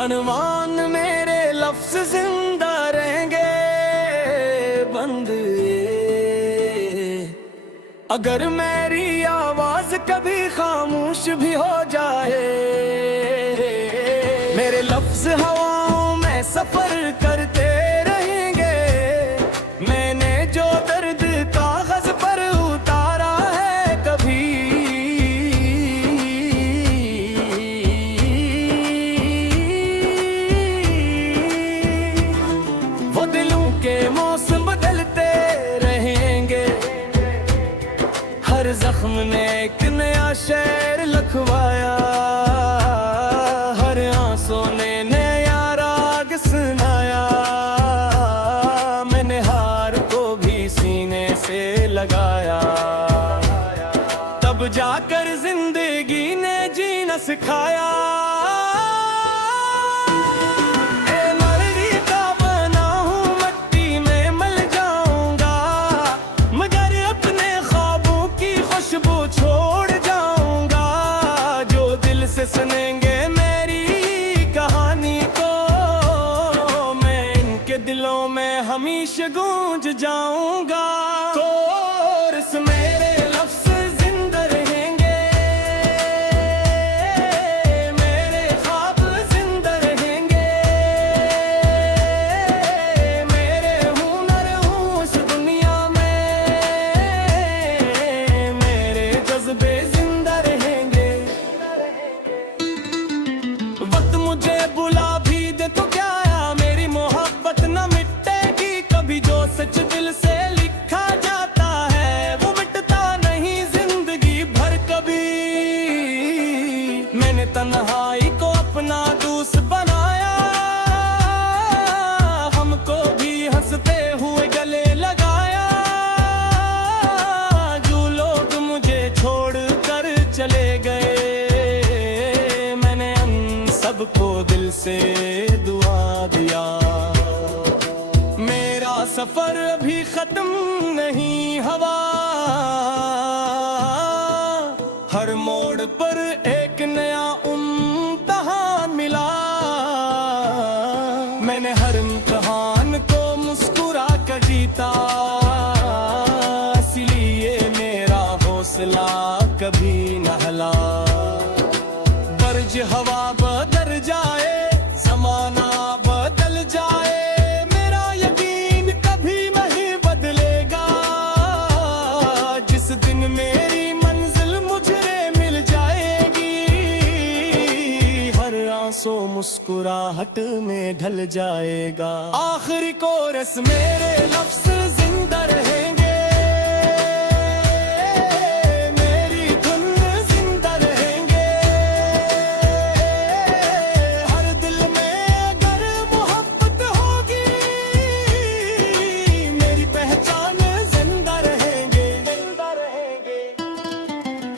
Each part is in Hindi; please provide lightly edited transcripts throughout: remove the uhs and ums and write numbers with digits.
अनवान मेरे लफ्ज जिंदा रहेंगे बंद अगर मेरी आवाज कभी खामोश भी हो जाए। मेरे लफ्ज हवाओं में सफर करते रहेंगे। मैंने जो दर्द कागज पर उतारा है कभी वो दिलों के मौसम बदलते रहेंगे। हर जख्म ने एक नया शेर लिखवाया। हर आंसू ने नया राग सुनाया। मैंने हार को भी सीने से लगाया। तब जाकर जिंदगी ने जीना सिखाया। सुनेंगे मेरी कहानी को मैं इनके दिलों में हमेशा गूंज जाऊंगा। कोरस मेरे लफ्ज जिंदा रहेंगे। मेरे ख्वाब जिंदा रहेंगे। मेरे हुनर हूँ इस दुनिया में। मेरे जज्बे जिंदा रहेंगे। वक्त मुझे बुला भी दे तो क्या मेरी मोहब्बत न मिटेगी कभी। जो सच दिल से लिखा जाता है वो मिटता नहीं जिंदगी भर कभी। मैंने तन्हाई को अपना दोस्त बनाया। हमको भी हंसते हुए गले लगाया। जो लोग मुझे छोड़ कर चले गए सबको दिल से दुआ दिया। मेरा सफर अभी खत्म नहीं हवा। हर मोड़ पर एक नया इम्तिहान मिला। मैंने हर इम्तिहान को मुस्कुरा कर जीता। इसलिए मेरा हौसला कभी न हिला। बर्ज हवा बदल जाए जमाना बदल जाए मेरा यकीन कभी नहीं बदलेगा। जिस दिन मेरी मंजिल मुझे मिल जाएगी हर आंसू मुस्कुराहट में ढल जाएगा। आखिरी कोरस मेरे लफ्ज जिंदा रहेंगे।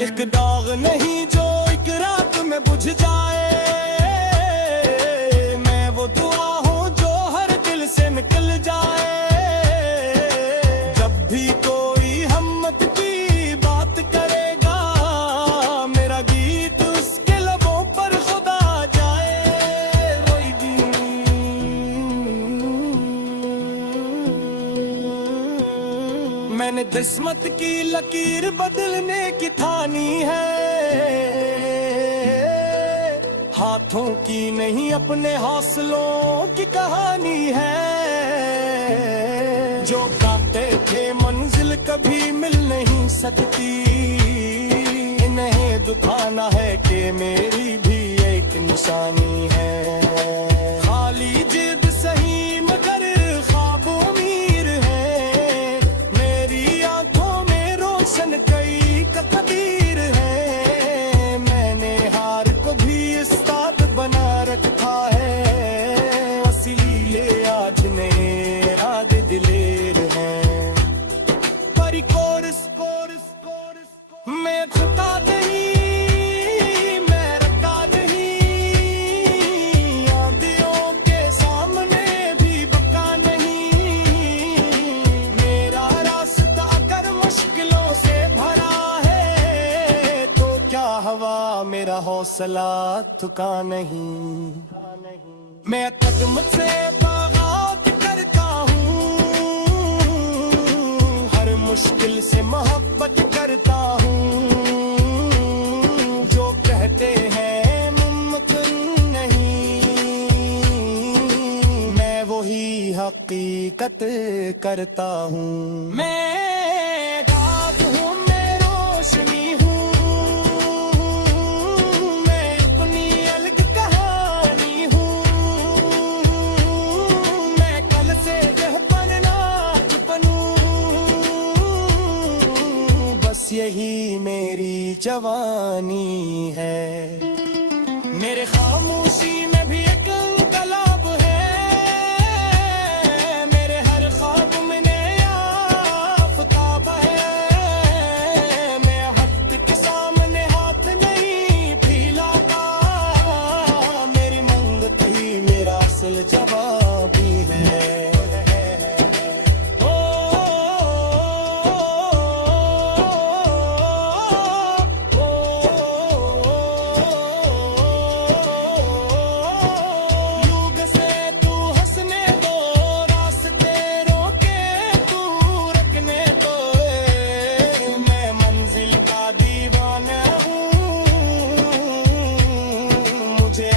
एक दाग नहीं जो एक रात में बुझ जाए। मैं वो दुआ हूँ जो हर दिल से निकल जाए। जब भी कोई हिम्मत की बात करेगा मेरा गीत उसके लबों पर खुदा जाए। रोएगी मैंने किस्मत की लकीर बदलने की ठानी है। हाथों की नहीं अपने हौसलों की कहानी है। जो कहते थे मंजिल कभी मिल नहीं सकती इन्हें दुखाना है कि मेरी भी एक निशानी है। खाली जिद सही मगर ख्वाब उम्मीद है। मेरी आंखों में रोशन कई तकदीर है। मैंने हार को भी उस्ताद बना रखा है। इसीलिए आज नए राग दिलेर हैं। पर कोरस कोरस कोरस मैं थका नहीं मैं रखा नहीं। हौसला थका नहीं। मैं कदम से बगावत करता हूँ, हर मुश्किल से मोहब्बत करता हूँ। जो कहते हैं मुमकिन नहीं, मैं वही हकीकत करता हूँ। मैं रात हूँ, मैं रोशनी हूँ, मैं अपनी अलग कहानी हूँ। मैं कल से यह बनना बनूं, बस यही मेरी जवानी है। मेरे खामोशी में भी एक इनकलाब है, मेरे हर ख्वाब में नया आफताब है। मैं हक के सामने हाथ नहीं फैलाता, मेरी मंगत ही मेरा असल जवाब ही है।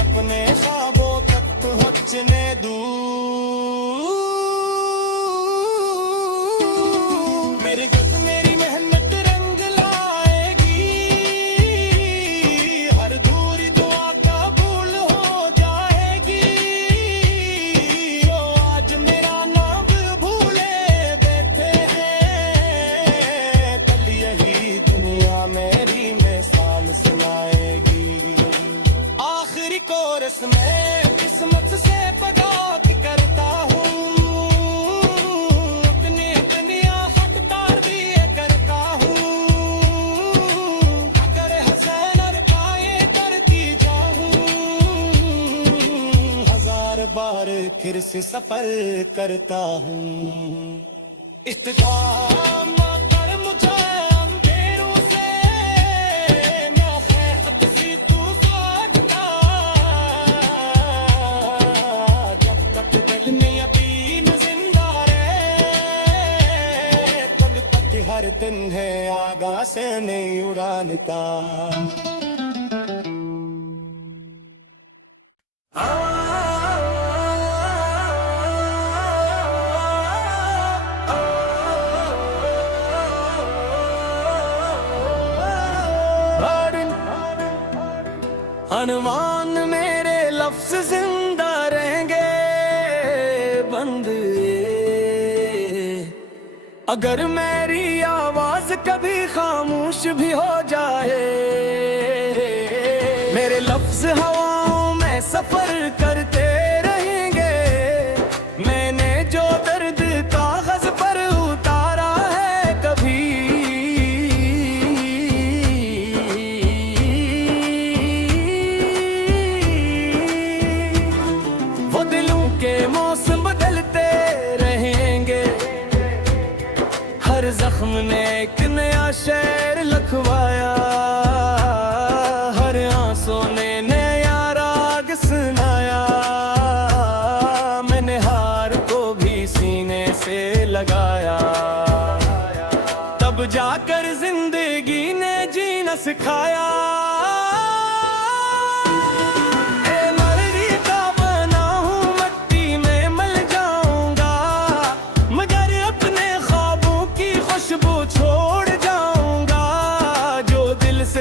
अपने ख्वाबों तक पहुँचने दूँ, मेरे गत मेरी मेहनत रंग लाएगी, हर दूरी दुआ कबूल हो जाएगी। जो आज मेरा नाम भूले बैठे हैं, कल यही दुनिया मेरी मिसाल सुनाएगी। आखिरी कोरस में किस्मत से बगावत करता हूँ, अपनी दुनिया हकदार भी करता हूँ। अगर हसन और पाए करती जाऊँ, हजार बार फिर से सफर करता हूँ। इस्तेदाम कर मुझे अंधेरों से, मैं खैरत सी तू सकता, जब तक दिल में यकीन जिंदा रहे, तब तक हर दिन है आगा से नहीं उड़ानता। अनुमान मेरे लफ्ज जिंदा रहेंगे बंद, अगर मेरी आवाज कभी खामोश भी हो जाए। मेरे लफ्ज हवाओं में सफर करते रहेंगे, मैंने जो दर्द कागज पर उतारा है कभी, वो दिलों के मौसम बदलते रहेंगे। हर जख्म ने एक नया शेर लिखवाया, हर आंसू ने नया राग सुनाया। मैंने हार को भी सीने से लगाया, तब जाकर जिंदगी ने जीना सिखाया।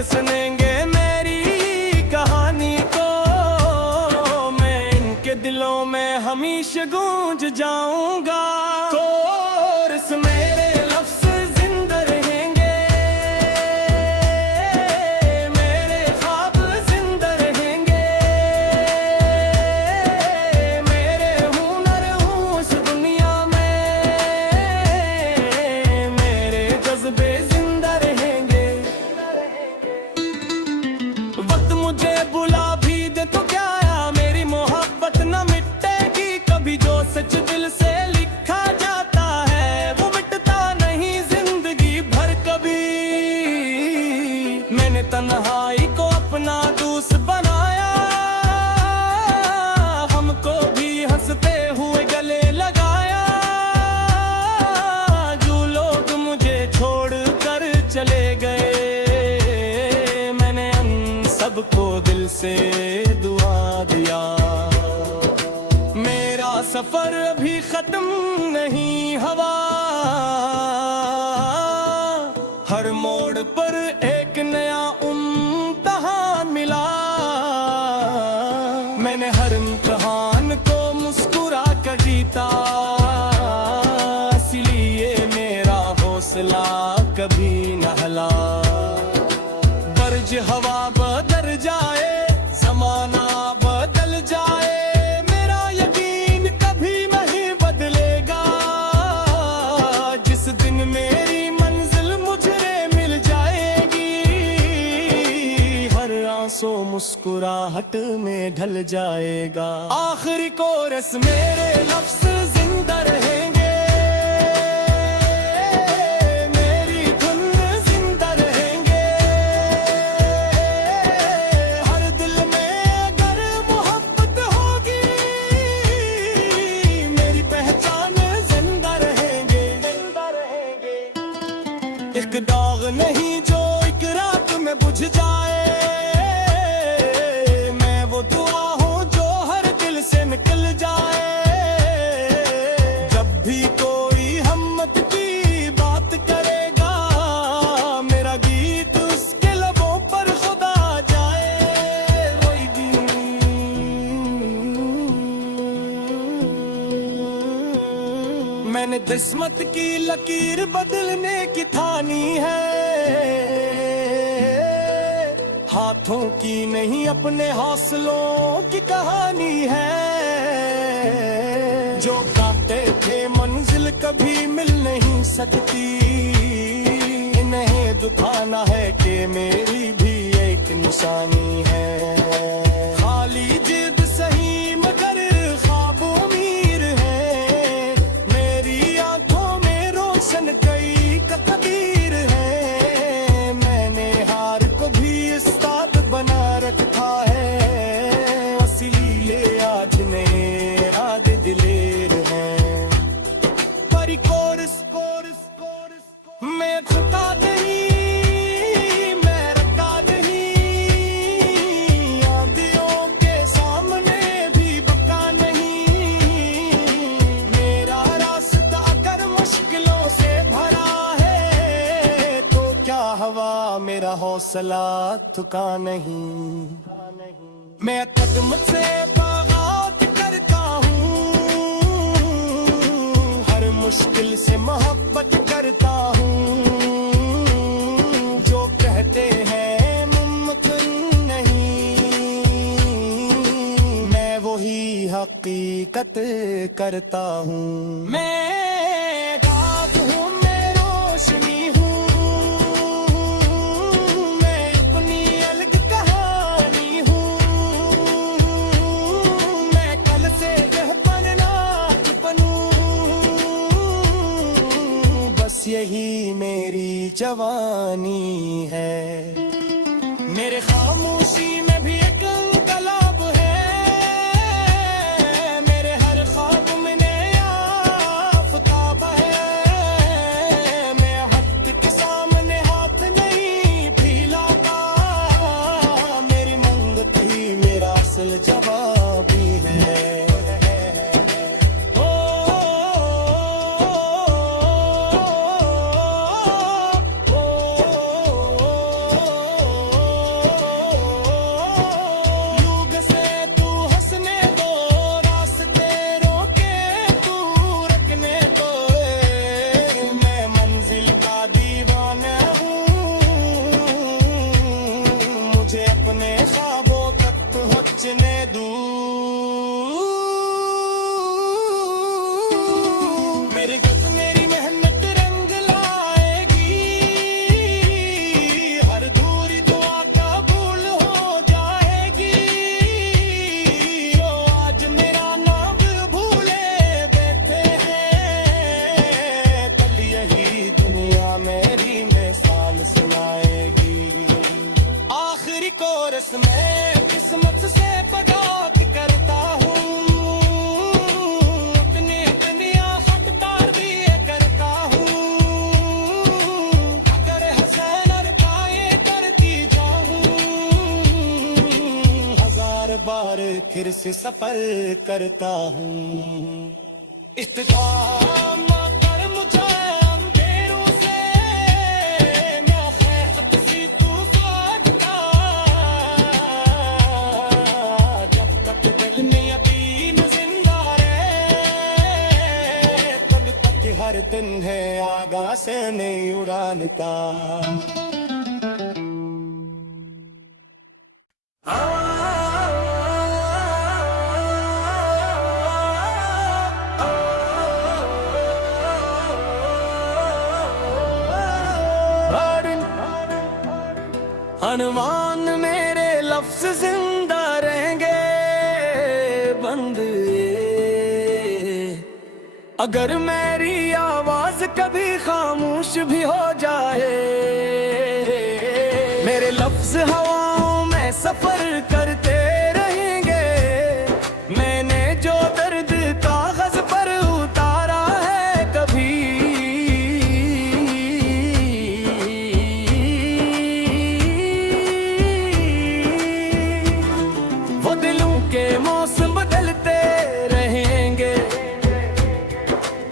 सुनेंगे मेरी कहानी को, मैं इनके दिलों में हमेशा गूंज जाऊंगा। कोरस मेरे लफ्ज जिंदा रहेंगे, मेरे ख्वाब जिंदा रहेंगे, मेरे हुनर हूँ इस दुनिया में, मेरे जज्बे जिंदा रहेंगे। वक्त मुझे बुला भी दे तो क्या, मेरी मोहब्बत न मिटेगी कभी। जो सच दिल से लिखा जाता है वो मिटता नहीं जिंदगी भर कभी। मैंने तन्हाई को अपना दूसरा सफर अभी खत्म नहीं हवा, हर मोड़ पर एक नया इम्तिहान मिला। मैंने हर इम्तिहान को मुस्कुरा कर जीता, इसलिए मेरा हौसला कभी न हिला। बर्ज हवा बदल जाए, जमाना बदल जाए, मेरा यकीन कभी नहीं बदलेगा। जिस दिन मेरी मंजिल मुझे मिल जाएगी, हर आंसू मुस्कुराहट में ढल जाएगा। आखिरी कोरस मेरे लफ्ज़ जिंदा रहेंगे, एक दाग नहीं जो एक रात में बुझ जाए। मैं वो दुआ हूँ जो हर दिल से निकल जाए। जब भी कोई हिम्मत की बात करेगा, मेरा गीत उसके लबों पर खुदा जाए। रोएगी मैंने किस्मत की लकीर बदलने की ठानी है, हाथों की नहीं अपने हौसलों की कहानी है। जो कहते थे मंजिल कभी मिल नहीं सकती, इन्हें दुखाना है कि मेरी भी एक निशानी है। खाली जिद सही मगर ख्वाब उम्मीद है, मेरी आंखों में रोशन कई का कबीर है। मैंने हार को भी उस्ताद बना रखा है, इसीलिए आज मेरा दिलेर है। पर कोरस कोरस कोरस मैं झुका नहीं, मैं रखा नहीं, आंधियों के सामने भी बका नहीं। मेरा रास्ता अगर मुश्किलों से भरा है, तो क्या हवा मेरा हौसला थका नहीं। मैं कदम से बगावत करता हूँ, हर मुश्किल से मोहब्बत करता हूँ। जो कहते हैं मुमकिन नहीं, मैं वही हकीकत करता हूँ। मैं रात हूँ, मैं रोशनी हूँ, मैं अपनी अलग कहानी हूँ। मैं कल से यह बनना बनूं, बस यही मेरी जवानी है। मेरे खामोशी में भी एक इंकलाब है, मेरे हर ख्वाब में नया आफताब है। मैं हक के सामने हाथ नहीं फैलाता, मेरी मंगत ही मेरा असल जवाब ही है। से सफर करता हूँ। इस्तिकाम कर मुझे अंधेरों से, मैं खैफत सी तू सोचता, जब तक दिल में यकीन जिंदा रहे, तब तक हर दिन है आगाह से नहीं उड़ान का। अनुमान मेरे लफ्ज जिंदा रहेंगे बंद, अगर मेरी आवाज कभी खामोश भी हो जाए। मेरे लफ्ज हवाओं में सफर करते रहेंगे, मैंने जो दर्द कागज पर उतारा है कभी, वो दिलों के मौसम बदलते रहेंगे।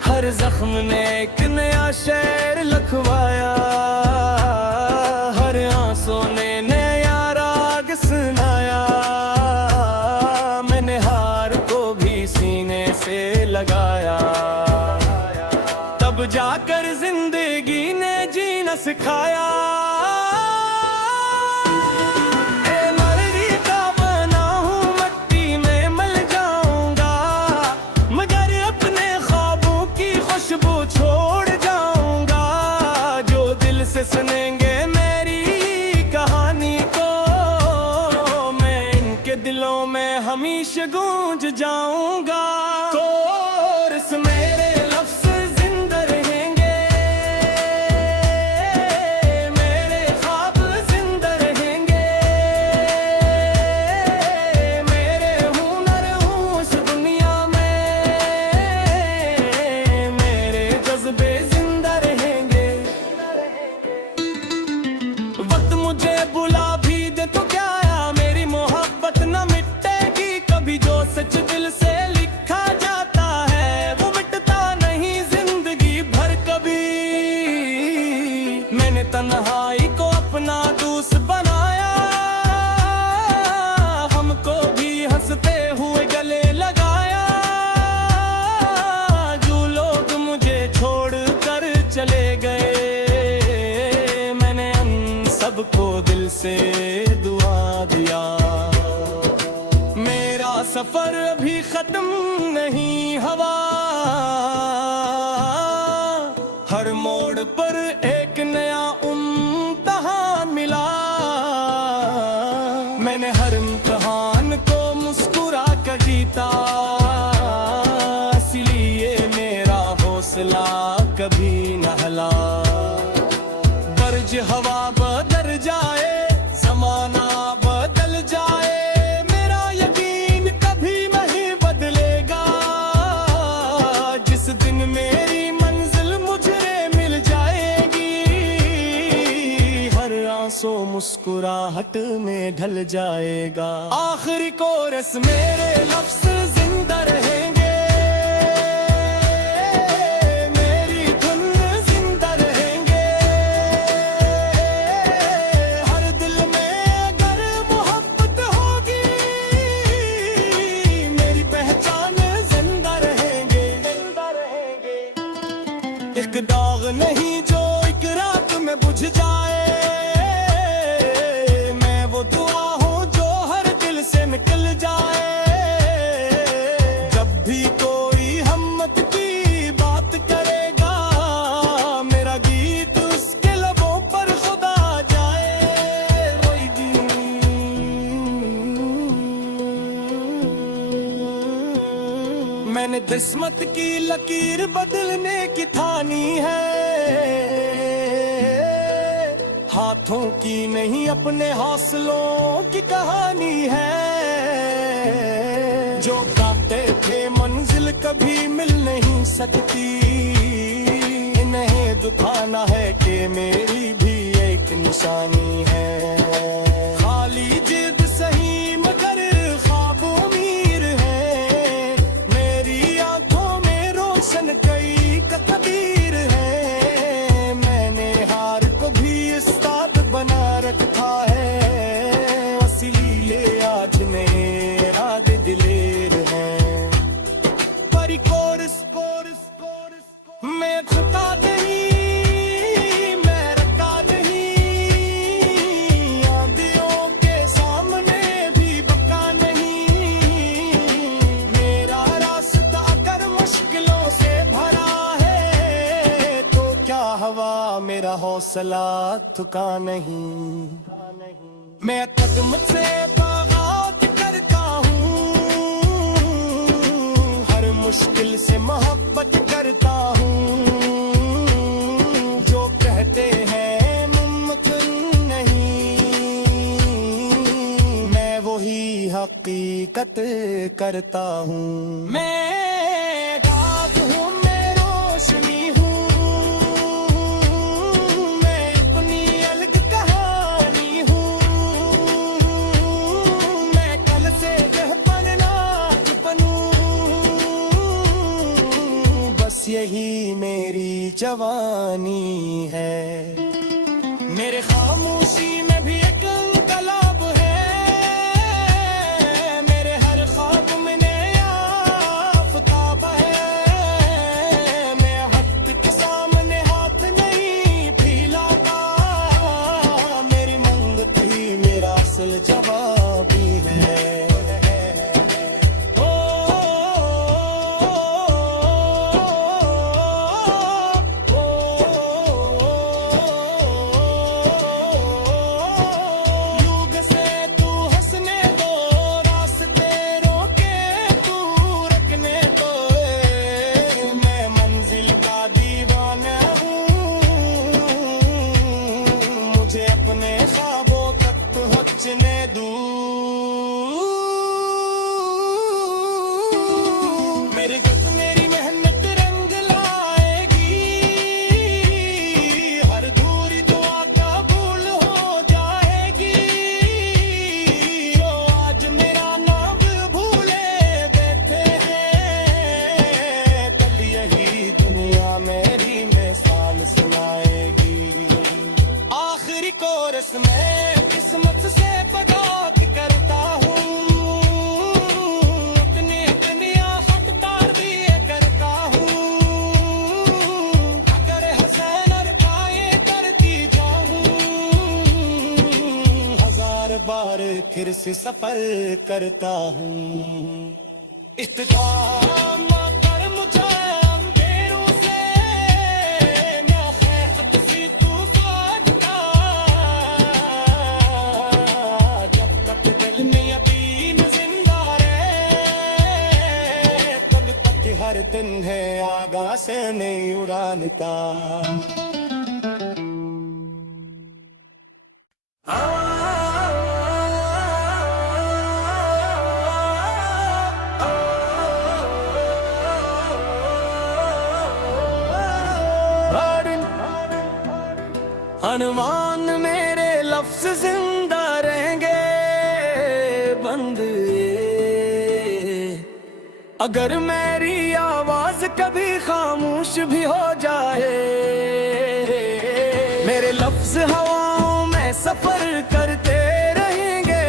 हर जख्म ने एक नया शेर लिखवाया, हर आंसू ने नया राग सुनाया। मैंने हार को भी सीने से लगाया, तब जाकर जिंदगी ने जीना सिखाया। सुनेंगे मेरी कहानी को, मैं इनके दिलों में हमेशा गूंज जाऊंगा। कोरस मेरे लफ्ज़ जिंदा रहेंगे, मेरे ख्वाब जिंदा रहेंगे, मेरे हुनर हूँ इस दुनिया में, मेरे जज्बे जिंदा रहेंगे। वक्त मुझे बुला भी दे तो क्या, मेरी मोहब्बत न मिटेगी कभी। जो सच दिल से लिखा जाता है वो मिटता नहीं जिंदगी भर कभी। मैंने तन्हाई को अपना दोस्त बनाया, हमको भी हंसते हुए गले लगाया। जो लोग मुझे छोड़ कर चले गए, सबको दिल से दुआ दिया। मेरा सफर अभी खत्म नहीं हुआ, हर मोड़ पर एक नया इम्तिहान मिला। मैंने हर इम्तिहान को मुस्कुरा कर जीता, इसलिए मेरा हौसला कभी न हिला। बर्ज हवा बदल जाए, जमाना बदल जाए, मेरा यकीन कभी नहीं बदलेगा। जिस दिन मेरी मंजिल मुझे मिल जाएगी, हर आंसू मुस्कुराहट में ढल जाएगा। आखिरी कोरस मेरे लफ्ज़ जिंदा रहेंगे, एक दाग नहीं जो एक रात में बुझ जाए। मैं वो दुआ हूँ जो हर दिल से निकल जाए। जब भी कोई हिम्मत की बात करेगा, मेरा गीत उसके लबों पर खुदा जाए। रोएगी मैंने किस्मत की लकीर बदलने की ठानी है, हाथों की नहीं अपने हौसलों की कहानी है। जो कहते थे मंजिल कभी मिल नहीं सकती, इन्हें दुखाना है कि मेरी भी एक निशानी है। खाली जिद सही मगर ख्वाब उम्मीद मैं थका नहीं, मैं रखा नहीं, आंधियों के सामने भी बका नहीं। मेरा रास्ता अगर मुश्किलों से भरा है तो क्या हवा मेरा हौसला थका नहीं। मैं कदम से बगावत करता हूँ, हर मुश्किल से मोहब्बत करता हूँ। जो कहते हैं मुमकिन नहीं, मैं वही हकीकत करता हूँ। मैं राग हूँ, मैं रोशनी हूँ, मैं अपनी अलग कहानी हूँ। मैं कल से जहपन नाज बनूं, बस यही मेरी जवानी है। मेरे खामोशी में भी एक इंकलाब है, मेरे हर ख्वाब में नया आफताब है। मैं हक के सामने हाथ नहीं फैलाता, मेरी मंगत ही मेरा असल जवाब ही है। युग से तू हंसने दो, रास्ते रोके तू रखने दो। मैं मंजिल का दीवाना हूँ, मुझे अपने ख्वाबों तक पहुँचने दूँ। मेरे गत मेरी मेहनत रंग लाएगी, हर दूरी दुआ कबूल हो जाएगी। जो आज मेरा नाम भूले बैठे हैं, कल यही दुनिया मेरी मिसाल सुनाएगी। आखिरी कोरस में किस्मत से बगावत करता हूँ, अपनी दुनिया हक तार दिए करता हूँ। अगर हसन और पाए करती जाऊँ, हजार बार फिर से सफर करता हूँ। इस्तेदाम कर मुझे अंधेरों से, मैं खैफत सी तू सोचता। जब तक दिल में यकीन जिंदा रहे, तब तक हर दिन है आगाह से नहीं उड़ान का। अनुमान मेरे लफ्ज जिंदा रहेंगे बंद, अगर मेरी आवाज कभी खामोश भी हो जाए। मेरे लफ्ज हवाओं में सफर करते रहेंगे,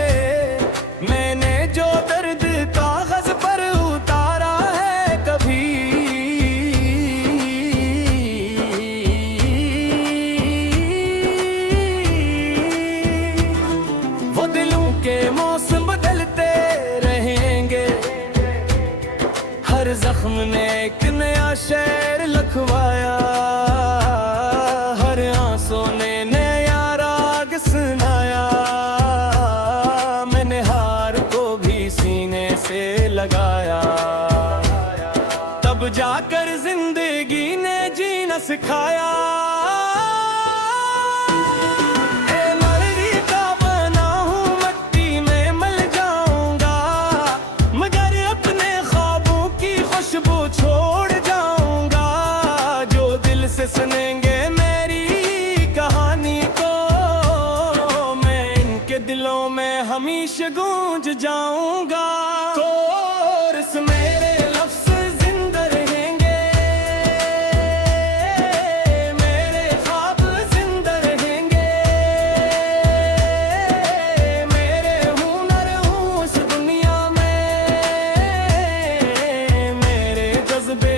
मैंने जो दर्द कागज पर उतारा है कभी, वो दिलों के मौसम बदलते रहेंगे। हर जख्म ने एक नया शेर लिखवाया, हर आंसू ने नया राग सुनाया। मैंने हार को भी सीने से लगाया, तब जाकर जिंदगी ने जीना सिखाया। ए मर्दी का बना हूँ, मिट्टी में मिल जाऊंगा, मगर अपने ख्वाबों की खुशबू छोड़ जाऊंगा। जो दिल से सुनेंगे मेरी कहानी को, मैं इनके दिलों में हमेशा गूंज जाऊंगा। कोरस मेरे लफ्ज जिंदा रहेंगे, मेरे ख्वाब जिंदा रहेंगे, मेरे हुनर हूँ इस दुनिया में, मेरे जज्बे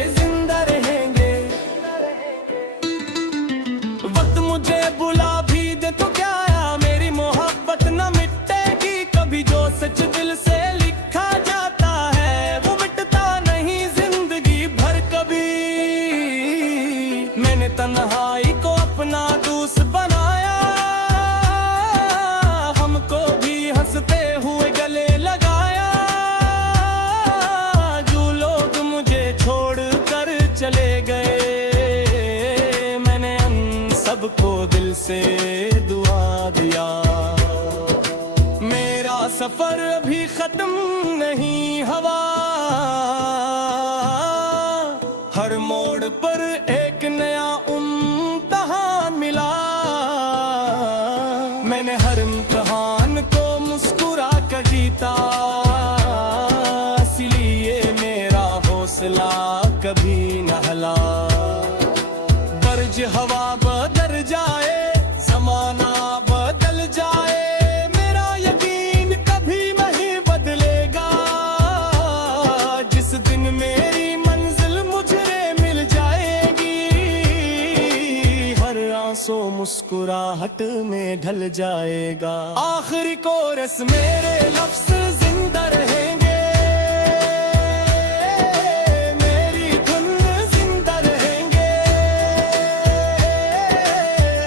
तन्हाई को अपना दोस्त बनाया, हमको भी हंसते हुए गले लगाया। जो लोग मुझे छोड़ कर चले गए, मैंने उन सबको दिल से दुआ दिया। मेरा सफर अभी खत्म नहीं हुआ, हर मोड़ पर एक नया इम्तिहान मिला। मैंने हर इम्तिहान को मुस्कुरा कर जीता, इसलिए मेरा हौसला कभी न हिला। बर्ज हवा बदल जाए, जमाना बदल जाए, मेरा यकीन कभी नहीं बदलेगा। जिस दिन मेरी मंजिल मुझे मिल जाएगी, हर आंसू मुस्कुराहट में ढल जाएगा। आखिरी कोरस मेरे लफ्ज़ जिंदा रहेंगे, मेरी धुन जिंदा रहेंगे।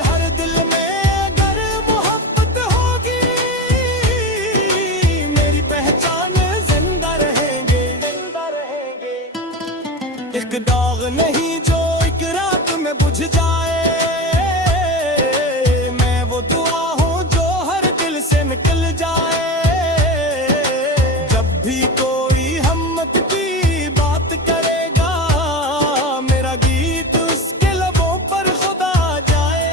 हर दिल में अगर मोहब्बत होगी, मेरी पहचान जिंदा रहेंगे, जिंदा रहेंगे। एक दाग नहीं जो एक रात में बुझ जाए, मैं वो दुआ हूँ जो हर दिल से निकल जाए। जब भी कोई हिम्मत की बात करेगा, मेरा गीत उसके लबों पर खुदा जाए।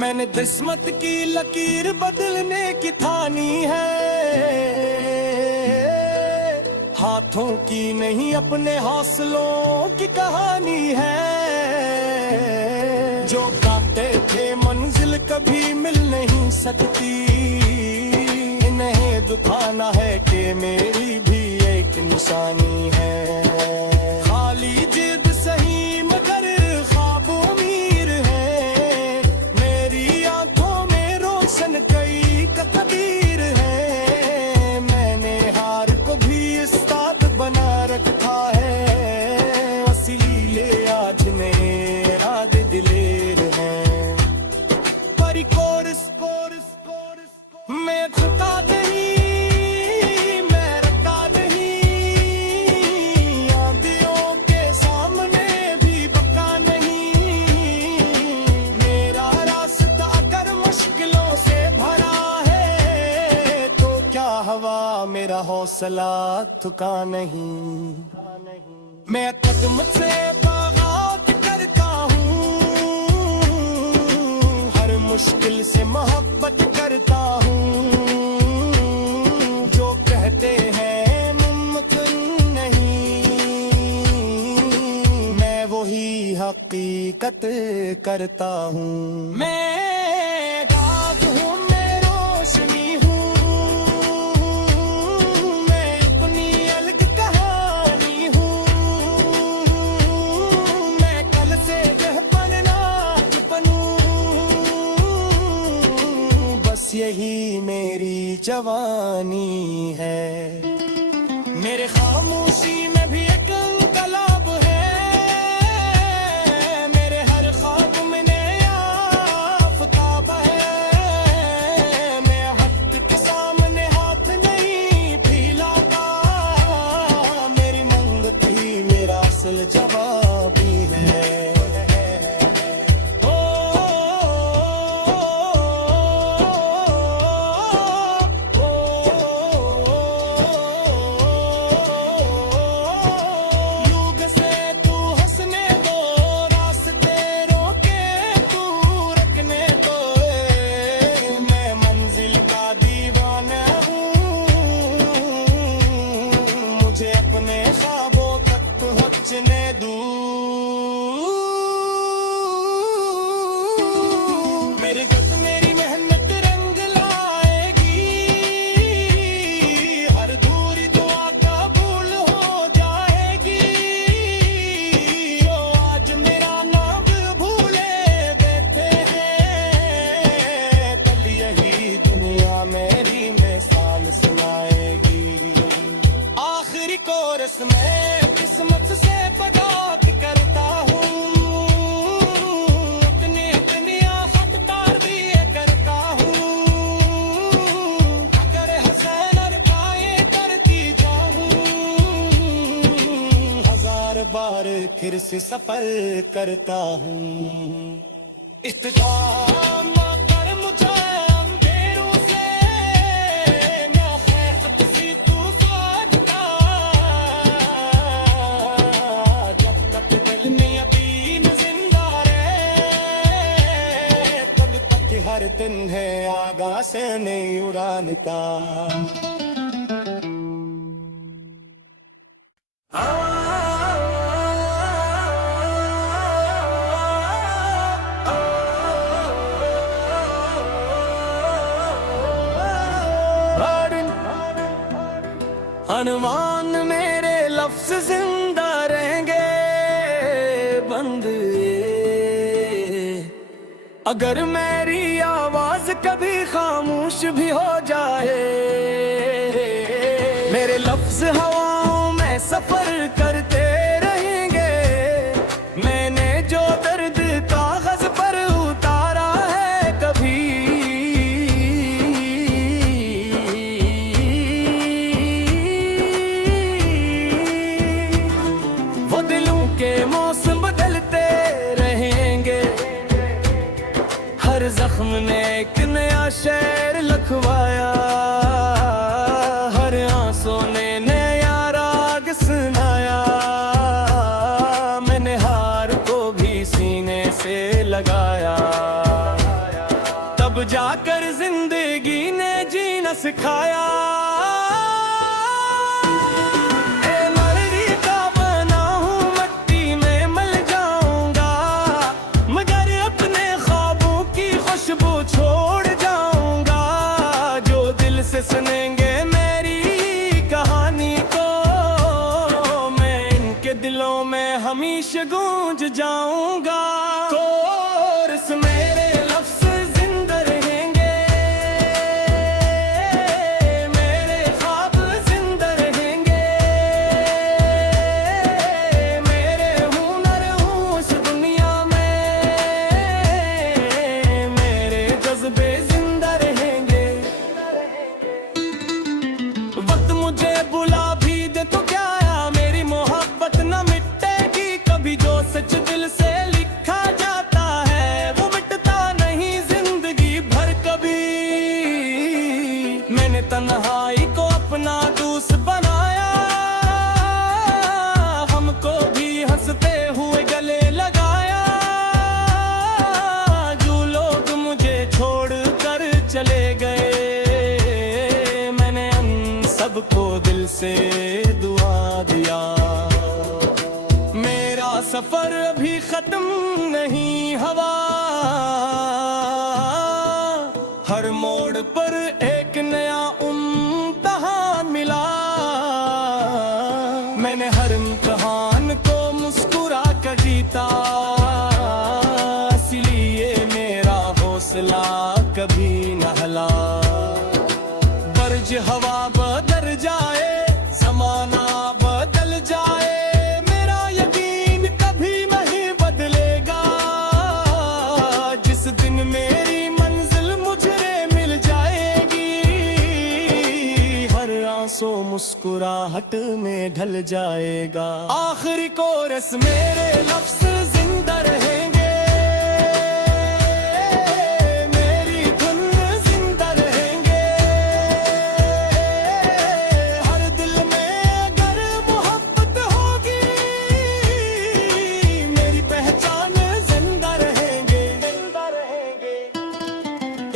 मैंने किस्मत की लकीर बदलने की ठानी है, हाथों की नहीं अपने हौसलों की कहानी है। जो कहते थे मंजिल कभी मिल नहीं सकती, इन्हें दुखाना है कि मेरी भी एक निशानी है। खाली जिद सही मगर ख्वाब उम्मीद है, मेरी आंखों में रोशन कई का कदीर है। मैंने हार को भी उस्ताद बना रखा है, वसीले आज मेरा दिलेर है। परी कोरस कोरस कोरस, मैं झुका नहीं, मैं रखा नहीं, आंधियों के सामने भी बका नहीं। मेरा रास्ता अगर मुश्किलों से भरा है, तो क्या हवा मेरा हौसला थुका नहीं। मैं कदम से बगावत करता हूँ, हर मुश्किल से मोहब्बत करता हूँ। जो कहते हैं मुमकिन नहीं, मैं वही हकीकत करता हूँ। मैं रात हूँ, मैं रोशनी हूँ, मैं अपनी अलग कहानी हूँ। मैं कल से यह बनना आज बनूं, बस यही मेरी जवानी है। मेरे खामोशी में भी एक इंकलाब है, मेरे हर ख्वाब में नया आफताब है। मैं हक के सामने हाथ नहीं फैलाता, मेरी मंगत ही मेरा असल जवाब ही है। फिर से सफर करता हूँ। इस्तेमाल कर मुझे अंधेरों से, मैं खैफत सी तू सोचता, जब तक दिल में यकीन जिंदा रहे, तब तक हर दिन है आगाह से नई उड़ान का। अनुमान मेरे लफ्ज जिंदा रहेंगे बंद, अगर मेरी आवाज कभी खामोश भी हो जाए। मेरे लफ्ज हवाओं में सफर करते रहेंगे, मैंने जो दर्द कागज पर उतारा है कभी, वो दिलों के मौसम बदलते रहेंगे। हर जख्म ने एक नया शेर लिखवाया, हर आंसू ने नया राग सुनाया। मैंने हार को भी सीने से लगाया, तब जाकर जिंदगी ने जीना सिखाया। सुनेंगे मेरी कहानी को, मैं इनके दिलों में हमेशा गूंज जाऊंगा। कोरस मेरे लफ्ज जिंदा रहेंगे, मेरे ख्वाब जिंदा रहेंगे, मेरे हुनर हूँ इस दुनिया में, मेरे जज्बे जिंदा रहेंगे। वक्त मुझे बुला भी दे तो क्या, मेरी मोहब्बत न मिटेगी कभी। जो सच दिल से लिखा जाता है वो मिटता नहीं जिंदगी भर कभी। मैंने तन्हाई को अपना दोस्त बनाया, हमको भी हंसते हुए गले लगाया। जो लोग मुझे छोड़ कर चले गए, सबको दिल से दुआ दिया। मेरा सफर अभी खत्म नहीं हुआ, हर मोड़ पर एक नया इम्तिहान मिला। मैंने हर इम्तिहान को मुस्कुरा कर जीता, इसलिए मेरा हौसला कभी न हिला। बर्ज हवा बदल जाए, जमाना बदल जाए, मेरा यकीन कभी नहीं बदलेगा। जिस दिन मेरी मंजिल मुझे मिल जाएगी, हर आंसू मुस्कुराहट में ढल जाएगा। आखिरी कोरस मेरे लफ्ज जिंदा रहेंगे,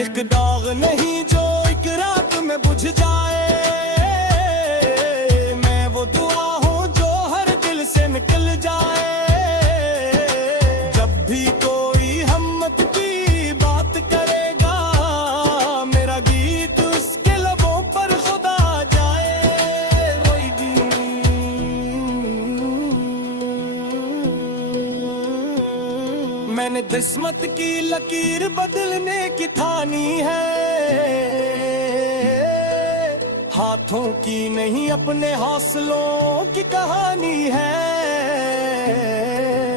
एक दाग नहीं जो एक रात में बुझ जाए। मैं वो दुआ हूँ जो हर दिल से निकल जाए। जब भी कोई हिम्मत की बात करेगा, मेरा गीत उसके लबों पर खुदा जाए। वही मैंने किस्मत की लकीर बदलने की ठानी है, हाथों की नहीं अपने हौसलों की कहानी है।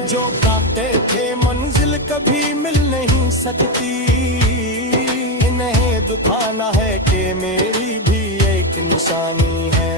जो कहते थे मंजिल कभी मिल नहीं सकती, इन्हें दुखाना है कि मेरी भी एक निशानी है।